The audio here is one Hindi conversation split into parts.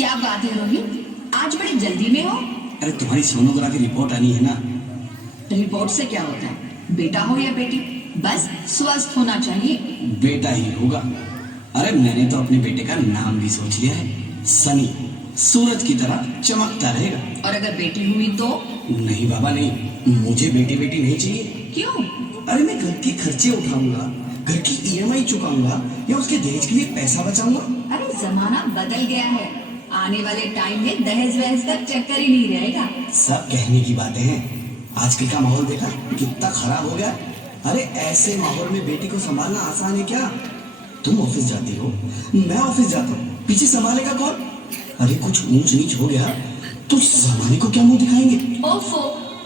क्या बात है रोहित, आज बड़ी जल्दी में हो? अरे तुम्हारी सोनोग्राफी रिपोर्ट आनी है ना। रिपोर्ट से क्या होता है, बेटा हो या बेटी, बस स्वस्थ होना चाहिए। बेटा ही होगा। अरे मैंने तो अपने बेटे का नाम भी सोच लिया है, सनी। सूरज की तरह चमकता रहेगा। और अगर बेटी हुई तो? नहीं बाबा नहीं, मुझे बेटी बेटी नहीं चाहिए। क्यों? अरे मैं घर के खर्चे उठाऊंगा, घर की ईएमआई चुकाऊंगा या उसके दहेज के लिए पैसा बचाऊंगा। अरे जमाना बदल गया है, आने वाले टाइम में दहेज वहेज का चक्कर ही नहीं रहेगा। सब कहने की बातें हैं, आजकल का माहौल देखा कितना खराब हो गया। अरे ऐसे माहौल में बेटी को संभालना आसान है क्या? तुम ऑफिस जाती हो, मैं ऑफिस जाता हूँ, पीछे संभालेगा कौन? अरे कुछ ऊंच नीच हो गया तो जमाने को क्या मुंह दिखाएंगे? ओफो,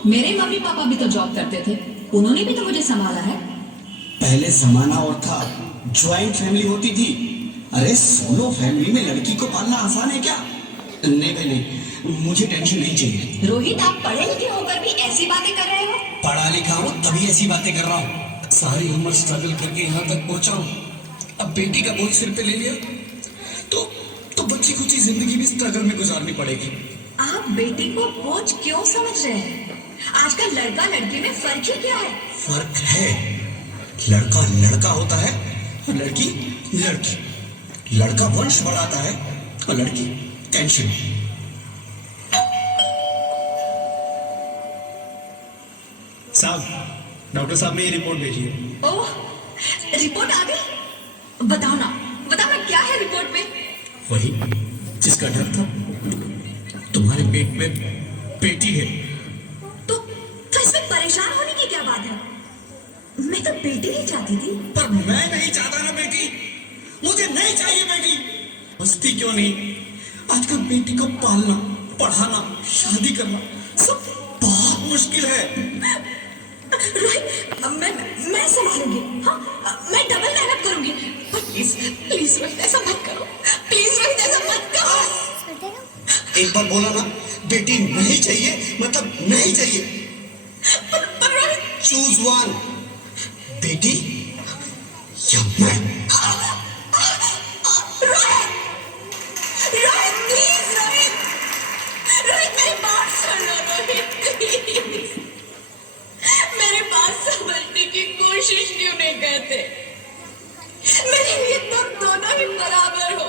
मेरे मम्मी पापा भी तो जॉब करते थे, उन्होंने भी तो मुझे संभाला है। पहले जमाना और था, ज्वाइंट फैमिली होती थी। अरे सोलो फैमिली में लड़की को पालना आसान है क्या? नहीं भाई नहीं, मुझे टेंशन नहीं चाहिए। रोहित, आप पढ़े लिखे होकर भी ऐसी बातें कर रहे हो? पढ़ा लिखा हूँ तभी ऐसी बातें कर रहा हूँ। सारी उम्र स्ट्रगल करके यहाँ तक पहुंचा हूँ, अब बेटी का बोझ सिर पे ले लिया तो बच्ची कुछ जिंदगी भी स्ट्रगल में गुजारनी पड़ेगी। आप बेटी को बोझ क्यों समझ रहे हैं? आजकल लड़का लड़की में फर्क ही क्या है? फर्क है, लड़का लड़का होता है और लड़की लड़की। लड़का वंश बढ़ाता है और लड़की टेंशन। साहब, डॉक्टर साहब ने ये रिपोर्ट भेजी है। ओह, रिपोर्ट आ गई? बताओ ना क्या है रिपोर्ट में? वही जिसका डर था, तुम्हारे पेट में बेटी है। तो इसमें परेशान होने की क्या बात है? मैं तो बेटी ही चाहती थी। पर मैं नहीं चाहता ना बेटी, मुझे नहीं चाहिए बेटी। मस्ती क्यों नहीं, आजकल बेटी को पालना, पढ़ाना, शादी करना सब बहुत मुश्किल है। रोहित, मैं संभालूंगी। हाँ, मैं डबल मेहनत करूंगी। पर प्लीज रोहित ऐसा मत करो, प्लीज रोहित ऐसा मत करो। एक बार बोला ना, बेटी नहीं चाहिए मतलब नहीं चाहिए। पर रोहित, चूज वन, बेटी या मैं। रोहित प्लीज, रोहित मेरी बात सुन लो रोहित प्लीज। मेरे पास समझने की कोशिश क्यों नहीं करते? मेरे लिए तुम दोनों ही बराबर हो।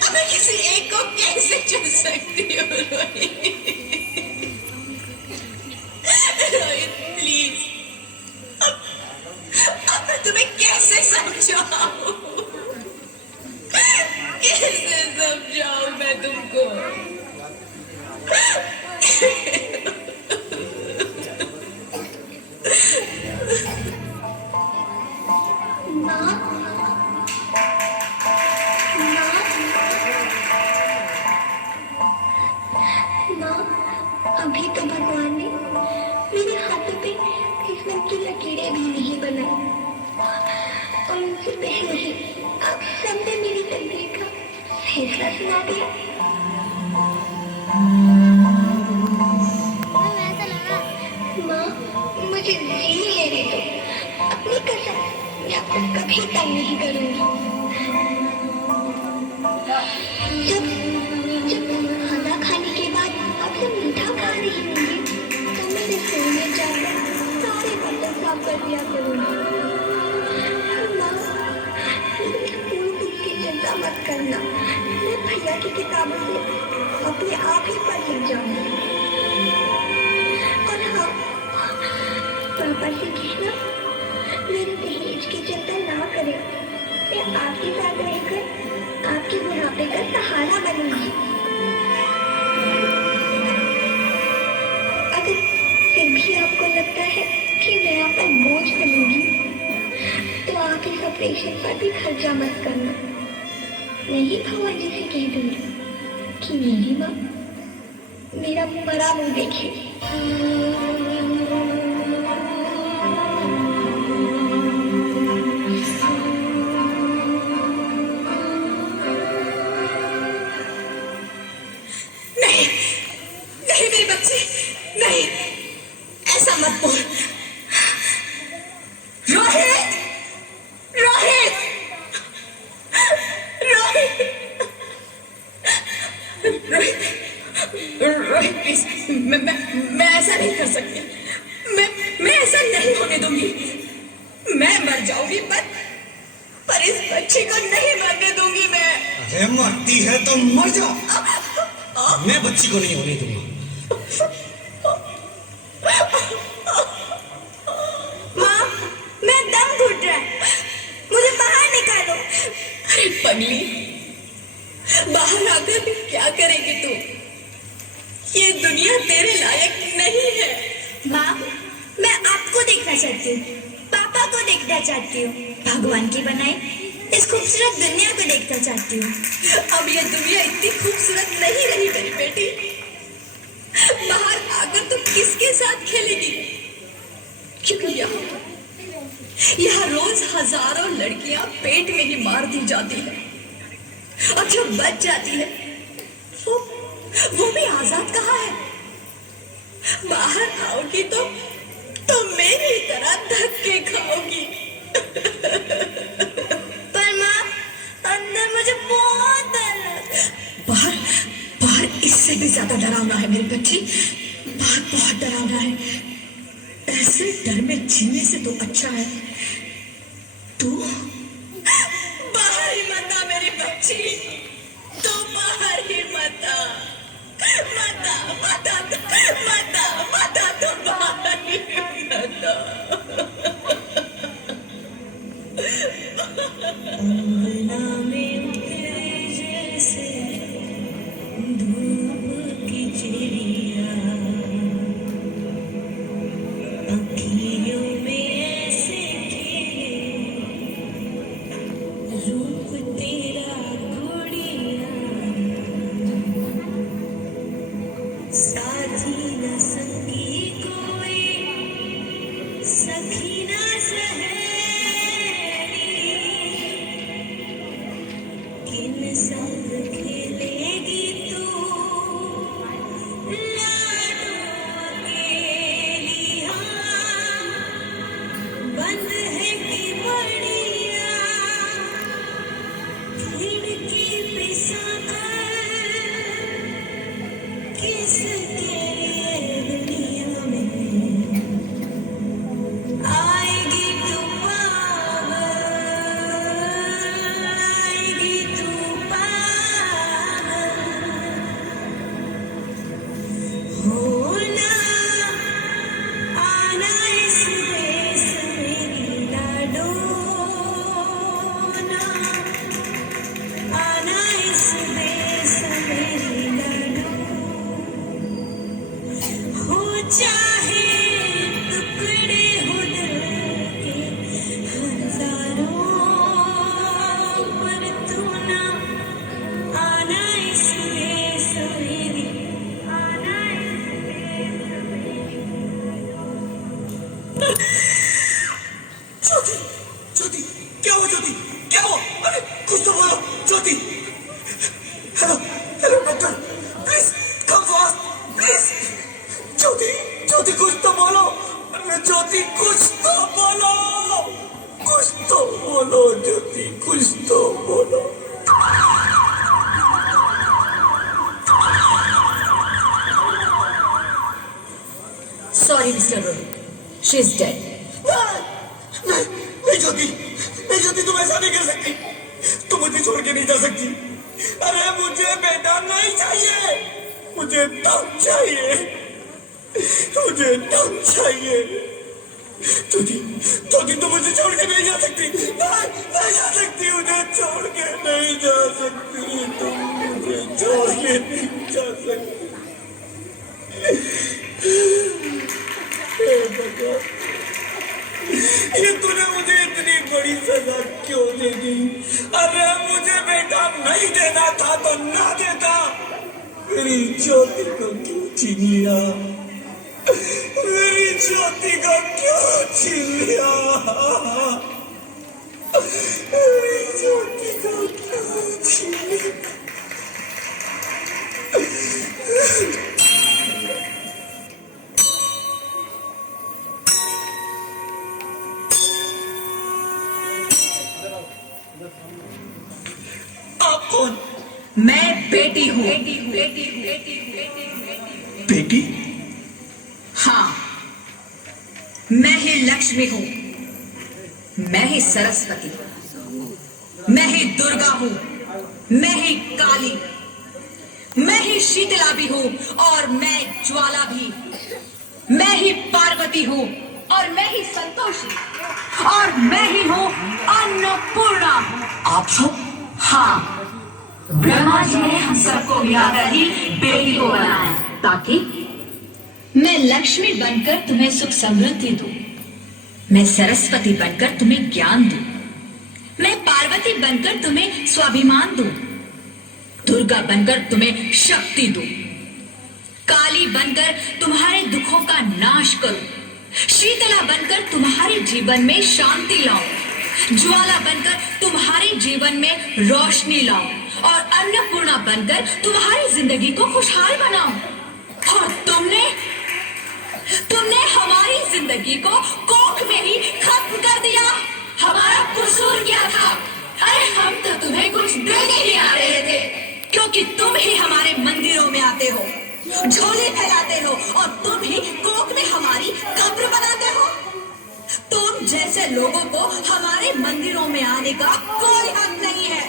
अब मैं किसी एक को कैसे चुन सकती हूँ रोहित? रोहित प्लीज, अब मैं तुम्हें कैसे समझाऊं? कैसे समझाऊं मैं तुमको? अभी तो भगवान ने मेरे हाथों पे किस्मत की लकीरें भी नहीं बनाई, और उनसे पहले ही आप सबने मेरी तकदीर का फैसला सुना दिया। माँ, मुझे जी लेने दो, अपनी कसम, मैं आपको कभी तंग नहीं करूंगी। जब खाना खाने के बाद आपसे मीठा खा रही होंगी तो मैं रसोई में जाकर सारे बर्तन साफ कर दिया करूंगी। माँ, स्कूल की चिंता मत करना, मैं भैया की किताबों से अपने आप ही पढ़ लिख जाऊंगी। और हाँ, पापा से कहना मेरे दहेज की चिंता ना करें, मैं आपके साथ रहकर आपके बुढ़ापे का सहारा बनूंगी। अगर फिर भी आपको लगता है कि मैं आप पर बोझ बनूंगी तो आप इस ऑपरेशन पर भी खर्चा मत करना। मैं ही भगवान जी से कह दूंगी कि मेरी माँ मेरा मरा मुंह देखे। नहीं मेरे बच्चे, नहीं, ऐसा मत बोल। रोहित, रोहित, रोहित। रोहित रोहित प्लीज, मैं ऐसा नहीं कर सकती। मैं ऐसा नहीं होने दूंगी। मैं मर जाऊंगी पर इस बच्ची को नहीं मरने दूंगी मैं। अरे मरती है तो मर जा, मैं बच्ची को नहीं होने दूंगा। माँ, मैं दम घुट रहा है, मुझे बाहर निकालो। अरे पगली, बाहर आकर भी क्या करेगी तू? ये दुनिया तेरे लायक नहीं है। माँ, मैं आपको देखना चाहती हूँ, पापा को देखना चाहती हूँ, भगवान की बनाई इस खूबसूरत दुनिया को देखना चाहती हूँ। अब ये दुनिया इतनी खूबसूरत नहीं रही मेरी बेटी। बाहर आकर तू किसके साथ खेलेगी? क्योंकि यहाँ रोज हजारों लड़कियां पेट में ही मार दी जाती है, और जो बच जाती है वो भी आजाद कहाँ है? बाहर आओगी तो मेरी तरह धक्के खाओगी। पर माँ, अंदर मुझे बहुत डर लग रहा है। बाहर बाहर इससे भी ज्यादा डरावना है मेरी बच्ची, बाहर बहुत डरावना है। ऐसे डर में जीने से तो अच्छा है तू बाहर ही मत आ मेरी बच्ची, तू बाहर ही मत आ, मत आ, मत आ, मत आ, मत आ, तू बाहर ही मत आ। अंगना में उतरे जैसे धूप की चिड़िया, अखियों में ऐसे खिले रूप तेरा गुड़िया, साथी न संगी कोई, सखी न सहेली, किन संग खेलेगी तू लाडो अकेली। हाँ, बंद है कि बढ़िया खिड़की पे साकर, किसके लिए दुनिया में आएगी तू पागल, आएगी तू पागल। होना आना इस देश मेरी लाडो ना, आना इस देश मेरी लाडो। हो चाहे टुकड़े हो दिल के हजारों, पर तू ना आना इस देश मेरी, आना इस देश मेरी। ज्योति, ज्योति, क्या हुआ ज्योति, क्या हुआ? अरे कुछ तो बोलो Jyoti. Hello hello doctor, please come fast please. Jyoti, Jyoti कुछ तो बोलो। अरे ज्योति कुछ तो बोलो, कुछ तो बोलो ज्योति, कुछ तो बोलो। Sorry, Mr. Rohit. She's dead. नहीं ज्योति, नहीं ज्योति, तुम ऐसा नहीं कर सकती, तुम मुझे छोड़ के नहीं जा सकती। अरे मुझे बेटा नहीं चाहिए, मुझे दम चाहिए, मुझे दम चाहिए। ज्योति, ज्योति तुम मुझे छोड़ के नहीं जा सकती, नहीं जा सकती, मुझे छोड़ के नहीं जा सकती, तुम मुझे छोड़ के नहीं जा सकती। हे भगवान, ये तूने मुझे इतनी बड़ी सजा क्यों दे दी? अरे मुझे बेटा नहीं देना था तो ना देता, मेरी ज्योति को क्यों छीन लिया? मेरी ज्योति को क्यों छीन लिया? मेरी ज्योति को क्यों छीन लिया? आप कौन? मैं बेटी हूँ। बेटी? हाँ, मैं ही लक्ष्मी हूँ, मैं ही सरस्वती, मैं ही दुर्गा हूँ, मैं ही काली, मैं ही शीतला भी हूँ और मैं ज्वाला भी, मैं ही पार्वती हूँ और मैं ही संतोषी, और मैं ही हूँ अन्नपूर्णा। आप सब? हाँ, ब्रह्मा जी ने हम सबको मिलाकर ही बेटी को बनाया ताकि मैं लक्ष्मी बनकर तुम्हें सुख समृद्धि दूं, मैं सरस्वती बनकर तुम्हें ज्ञान दूं, मैं पार्वती बनकर तुम्हें स्वाभिमान दूं, दुर्गा बनकर तुम्हें शक्ति दूं, काली बनकर तुम्हारे दुखों का नाश करूं, शीतला बनकर तुम्हारे जीवन में शांति लाऊं, ज्वाला बनकर तुम्हारे जीवन में रोशनी लाऊं और अन्नपूर्णा बनकर तुम्हारी जिंदगी को खुशहाल बनाऊं। और तुमने हमारी जिंदगी को कोख में ही खत्म कर दिया। हमारा कसूर क्या था? अरे हम तो तुम्हें कुछ देने ही आ रहे थे, क्योंकि तुम ही हमारे मंदिरों में आते हो, झोले फैलाते हो और तुम ही कोख में हमारी कब्र बनाते हो। तुम जैसे लोगों को हमारे मंदिरों में आने का कोई हक नहीं है,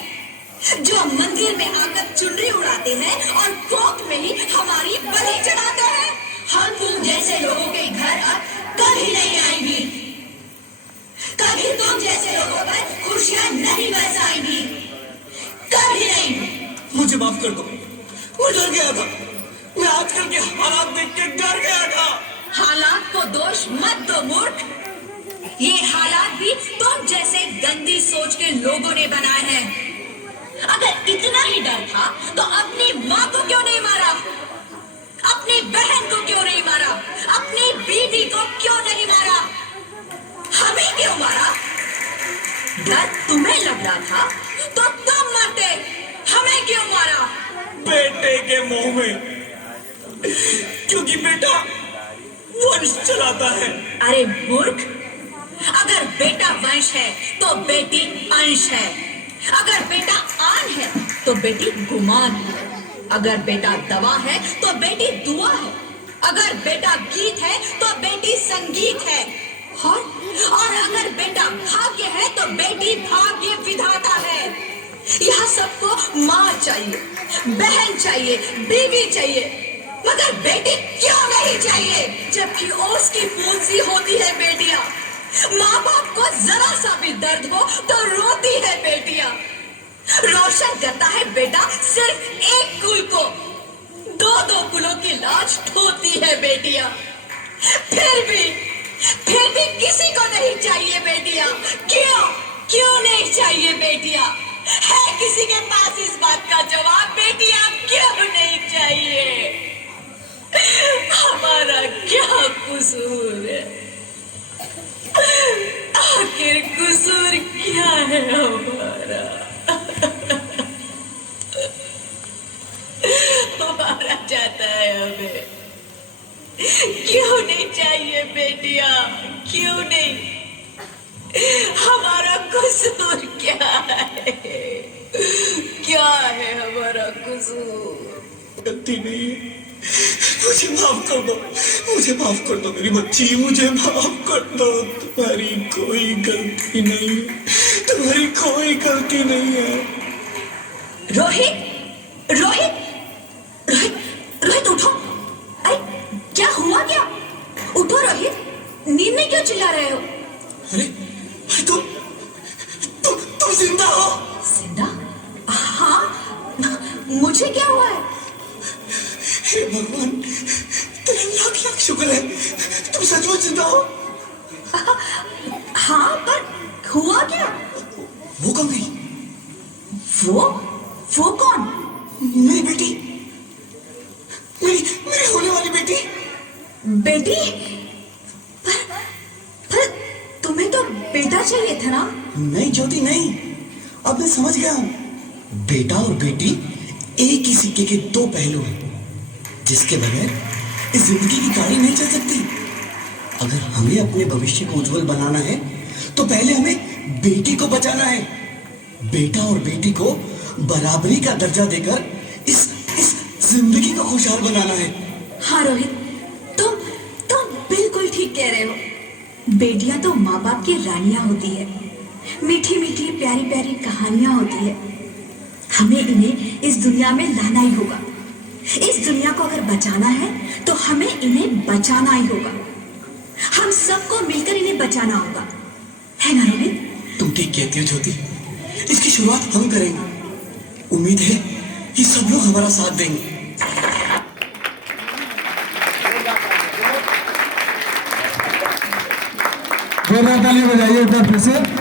जो मंदिर में आकर चुनरी उड़ाते हैं और कोख में ही हमारी बलि चढ़ाते हैं। हम तुम जैसे लोगों के घर अब कभी नहीं आएंगी, कभी तुम जैसे लोगों पर खुशियां नहीं बरसाएंगी, कभी नहीं। मुझे माफ कर दो, मैं डर गया था। मैं आजकल के हालात देख के डर गया था। हालात को दोष मत दो मूर्ख, ये हालात भी तुम जैसे गंदी सोच के लोगों ने बनाए हैं। अगर इतना ही डर था तो अपनी माँ को क्यों नहीं मारा, अपनी बहन को क्यों नहीं मारा, अपनी बीवी को क्यों नहीं मारा, हमें क्यों मारा? डर तुम्हें लग रहा था तो तुम मरते, हमें क्यों मारा? बेटे के मुंह में, क्योंकि बेटा वंश चलाता है। अरे मूर्ख, अगर बेटा वंश है तो बेटी अंश है, अगर बेटा आन है तो बेटी गुमान है, अगर बेटा दवा है तो बेटी दुआ है, अगर बेटा गीत है तो बेटी संगीत है, और अगर बेटा भाग्य है तो बेटी भाग्य विधाता है। यहाँ सबको माँ चाहिए, बहन चाहिए, बीवी चाहिए, मगर बेटी क्यों नहीं चाहिए? जबकि ओस की फूल सी होती है बेटियां, माँ बाप को जरा सा भी दर्द हो तो रोती है बेटियां। रोशन करता है बेटा सिर्फ एक कुल को, दो दो कुलों की लाज ढोती है बेटियां। फिर भी किसी को नहीं चाहिए बेटियां। क्यों नहीं चाहिए बेटियां? है किसी के पास इस बात का जवाब? बेटियां क्यों नहीं चाहिए? हमारा क्या कसूर है? आखिर कसूर क्या है हमारा? हमारा जाता है हमें। क्यों नहीं चाहिए बेटियां? क्यों नहीं? हमारा कसूर क्या है? क्या है हमारा कसूर? गलती नहीं है, मुझे माफ कर दो, मुझे माफ कर दो मेरी बच्ची, मुझे माफ कर दो। तुम्हारी कोई गलती नहीं है, तुम्हारी कोई गलती नहीं है। रोहित, रोहित, रोहित, रोहित उठो। अरे क्या हुआ क्या? उठो रोहित, नींद में क्यों चिल्ला रहे हो? अरे तुम जिंदा हो? जिंदा? हाँ, मुझे क्या हुआ है? हे भगवान, तेरा लाख लाख शुक्र है, तुम सचमुच जिंदा हो। हाँ, पर हुआ क्या? वो कौन गई? वो कौन? मेरी बेटी, मेरी होने वाली बेटी। बेटी? पर तुम्हें तो बेटा चाहिए था ना? नहीं ज्योति नहीं, अब मैं समझ गया हूँ। बेटा और बेटी एक ही सिक्के के दो पहलू हैं, जिसके बगैर इस जिंदगी की गाड़ी नहीं चल सकती। अगर हमें अपने भविष्य को उज्जवल बनाना है तो पहले हमें बेटी को बचाना है। बेटा और बेटी को बराबरी का दर्जा देकर इस जिंदगी को खुशहाल बनाना है। हाँ रोहित, तुम बिल्कुल ठीक कह रहे हो। बेटियां तो माँ बाप की रानियां होती है, मीठी मीठी प्यारी प्यारी कहानियां होती है। हमें इन्हें इस दुनिया में लाना ही होगा। इस दुनिया को अगर बचाना है तो हमें इन्हें बचाना ही होगा। हम सबको मिलकर इन्हें बचाना होगा, है ना रोहित? तुम ठीक कहती हो ज्योति, इसकी शुरुआत हम करेंगे। उम्मीद है कि सब लोग हमारा साथ देंगे। जोरदार ताली बजाइए एक बार फिर से।